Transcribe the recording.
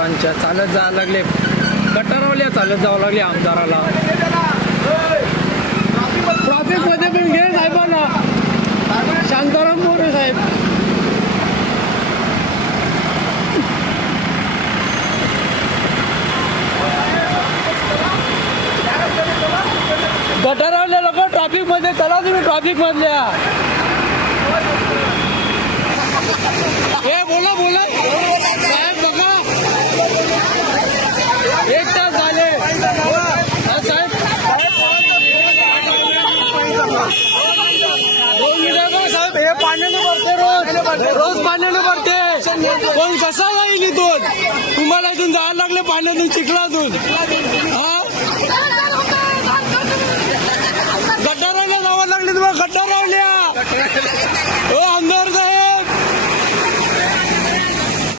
आमदारांच्या चालत जायला लागले, गटारावल्या चालत जावं लागले आमदाराला. ट्रॅफिक मध्ये पण घे साहेबांना, शांताराम मोरे साहेब. गटारावले लोक ट्रॅफिक मध्ये चला, तुम्ही ट्रॅफिक मधल्या. हे बोला बोला साहेब, बघा 1 तास झाले साहेब. 2 मिनिटं साहेब, हे पाण्याने भरते, रोज पाण्याने भरते. पण कसा जाईल इथून? तुम्हाला इथून जायला लागले पाण्यातून, चिखलातून. हा, गटाराला जावं लागले तुम्हाला, गटारावल्या.